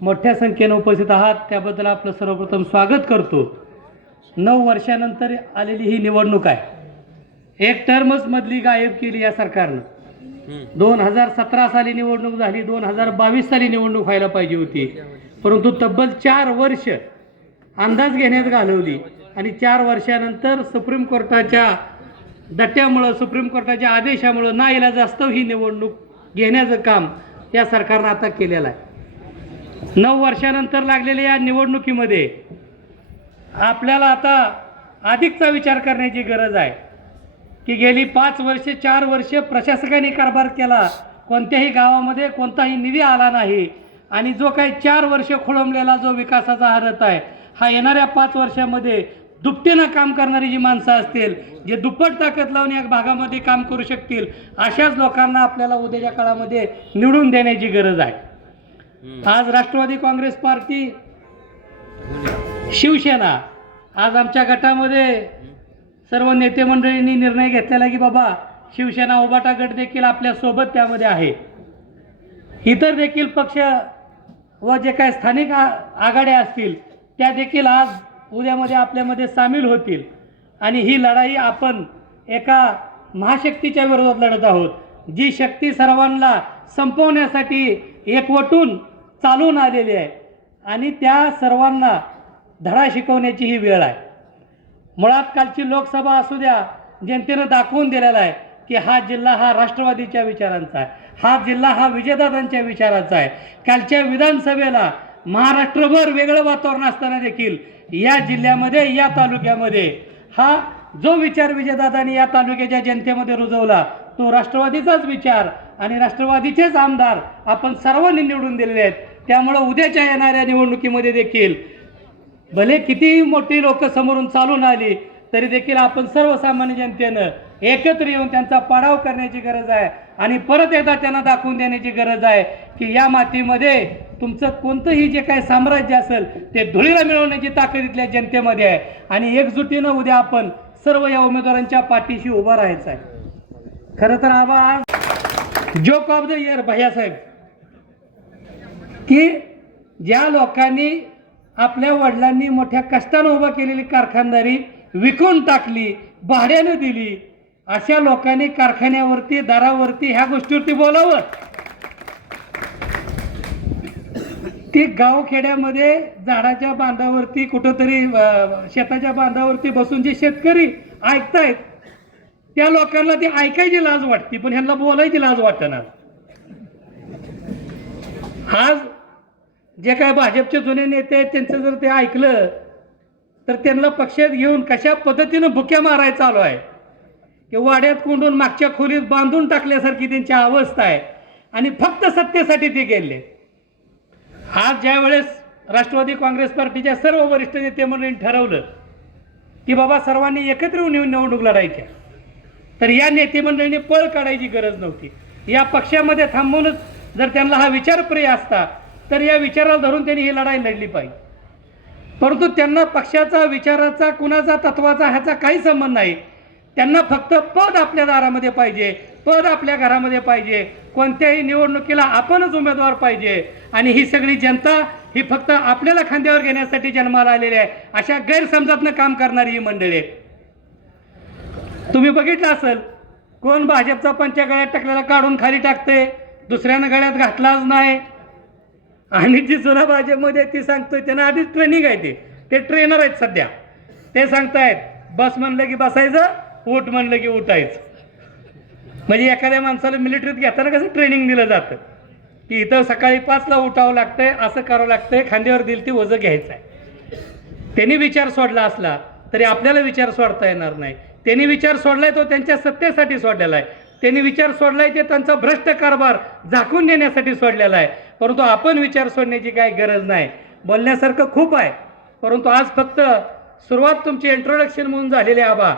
मोठ्या संख्येनं उपस्थित आहात. त्याबद्दल आपलं सर्वप्रथम स्वागत करतो. नऊ वर्षानंतर आलेली ही निवडणूक आहे. एक टर्मच मधली गायब केली या सरकारनं. दोन हजार सतरा साली निवडणूक झाली दोन हजार बावीस साली निवडणूक व्हायला पाहिजे होती. परंतु तब्बल चार वर्ष अंदाज घेण्यात घालवली आणि चार वर्षानंतर सुप्रीम कोर्टाच्या दट्ट्यामुळं सुप्रीम कोर्टाच्या आदेशामुळं नाईलाजास्तव ही निवडणूक घेण्याचं काम या सरकारनं आता केलेलं आहे. नऊ वर्षानंतर लागलेल्या या निवडणुकीमध्ये आपल्याला आता अधिकचा विचार करण्याची गरज आहे. की गेली पाच वर्षे चार वर्षे प्रशासकाने कारभार केला कोणत्याही गावामध्ये कोणताही निधी आला नाही. आणि जो काही चार वर्ष खोळंबलेला जो विकासाचा हा रथ आहे हा येणाऱ्या पाच वर्षामध्ये दुपटीनं काम करणारी जी माणसं असतील जे दुप्पट ताकद लावून या भागामध्ये काम करू शकतील अशाच लोकांना आपल्याला उद्याच्या काळामध्ये निवडून देण्याची गरज आहे. आज राष्ट्रवादी काँग्रेस पार्टी शिवसेना. आज आमच्या गटामध्ये सर्व नेते मंडळींनी निर्णय घेतलेला की बाबा शिवसेना ओबाटा गट देखील आपल्यासोबत त्यामध्ये आहे. इतर देखील पक्ष व जे काय स्थानिक आ- आघाड्या असतील त्या देखील आज उद्यामध्ये आपल्यामध्ये सामील होतील. आणि ही लढाई आपण एका महाशक्तीच्या विरोधात लढत आहोत जी शक्ती सर्वांना संपवण्यासाठी एकवटून चालून आलेली आहे. आणि त्या सर्वांना धडा शिकवण्याची ही वेळ आहे. मुळात कालची लोकसभा असू द्या जनतेनं दाखवून दिलेला आहे की हा जिल्हा हा राष्ट्रवादीच्या विचारांचा आहे. हा जिल्हा हा विजयदादांच्या विचाराचा आहे. कालच्या विधानसभेला महाराष्ट्रभर वेगळं वातावरण असताना देखील या जिल्ह्यामध्ये या तालुक्यामध्ये हा जो विचार विजयदादांनी या तालुक्याच्या जनतेमध्ये रुजवला तो राष्ट्रवादीचाच विचार आणि राष्ट्रवादीचेच आमदार आपण सर्वांनी निवडून दिलेले आहेत. त्यामुळं उद्याच्या येणाऱ्या निवडणुकीमध्ये देखील भले कितीही मोठी लोक समोरून चालून आली तरी देखील आपण सर्वसामान्य जनतेनं एकत्र येऊन त्यांचा पाडाव करण्याची गरज आहे आणि परत एकदा त्यांना दाखवून देण्याची गरज आहे की या मातीमध्ये तुमचं कोणतंही जे काही साम्राज्य असेल ते धुळीला मिळवण्याची ताकद इथल्या जनतेमध्ये आहे. आणि एकजुटीनं उद्या आपण सर्व या उमेदवारांच्या पाठीशी उभा राहायचं आहे. खरं तर आबा जोक ऑफ द इयर भैयासाहेब की ज्या लोकांनी आपल्या वडिलांनी मोठ्या कष्टानं उभं केलेली कारखानदारी विकून टाकली भाड्यानं दिली अशा लोकांनी कारखान्यावरती दारावरती ह्या गोष्टीवरती बोलावं. ती गावखेड्यामध्ये झाडाच्या बांधावरती कुठंतरी शेताच्या बांधावरती बसून जे शेतकरी ऐकतायत त्या लोकांना ती ऐकायची लाज वाटते पण ह्यांना बोलायची लाज वाटणार आज जे काय भाजपचे जुने नेते आहेत त्यांचं जर ते ऐकलं तर त्यांना पक्षात घेऊन कशा पद्धतीनं भुक्या माराय चालू आहे? की वाड्यात कोंडून मागच्या खोलीत बांधून टाकल्यासारखी त्यांची अवस्था आहे आणि फक्त सत्तेसाठी ते गेले. आज ज्या वेळेस राष्ट्रवादी काँग्रेस पार्टीच्या सर्व वरिष्ठ नेते मंडळींनी ठरवलं की बाबा सर्वांनी एकत्र येऊन येऊन निवडणूक लढायच्या तर या नेतेमंडळीनी पळ काढायची गरज नव्हती. या पक्षामध्ये थांबूनच जर त्यांना हा विचारप्रिय असता तर या विचाराला धरून त्यांनी ही लढाई लढली पाहिजे. परंतु त्यांना पक्षाचा विचाराचा कुणाचा तत्वाचा ह्याचा काही संबंध नाही. त्यांना फक्त पद आपल्या दारामध्ये पाहिजे पद आपल्या घरामध्ये पाहिजे. कोणत्याही निवडणुकीला आपणच उमेदवार पाहिजे. आणि ही सगळी जनता ही फक्त आपल्याला खांद्यावर घेण्यासाठी जन्माला आलेली आहे. अशा गैरसमजातनं काम करणारी ही मंडळी आहे. तुम्ही बघितलं असेल कोण भाजपचा पंच्या गळ्यात टाकलेला काढून खाली टाकते दुसऱ्यानं गळ्यात घातलाच नाही. आणि जी जुना भाजपमध्ये आहे ती सांगतोय त्यांना आधीच ट्रेनिंग आहे ते. ते ट्रेनर आहेत सध्या. ते सांगतायत बस म्हणलं की बसायचं उठ म्हणलं की उठायचं. म्हणजे एखाद्या माणसाला मिलिटरीत घेताना कसं ट्रेनिंग दिलं जातं? की इथं सकाळी पाचला उठावं लागतंय असं करावं लागतंय खांद्यावर दिल ती वजं घ्यायचं आहे त्यांनी विचार सोडला असला तरी आपल्याला विचार सोडता येणार नाही. त्यांनी विचार सोडलाय तो त्यांच्या सत्तेसाठी सोडलेला आहे. त्यांनी विचार सोडलाय ते त्यांचा भ्रष्ट कारभार झाकून देण्यासाठी सोडलेला आहे. परंतु आपण विचार सोडण्याची काही गरज नाही. बोलण्यासारखं खूप आहे. परंतु आज फक्त सुरुवात तुमची इंट्रोडक्शन म्हणून झालेली आहे आबा.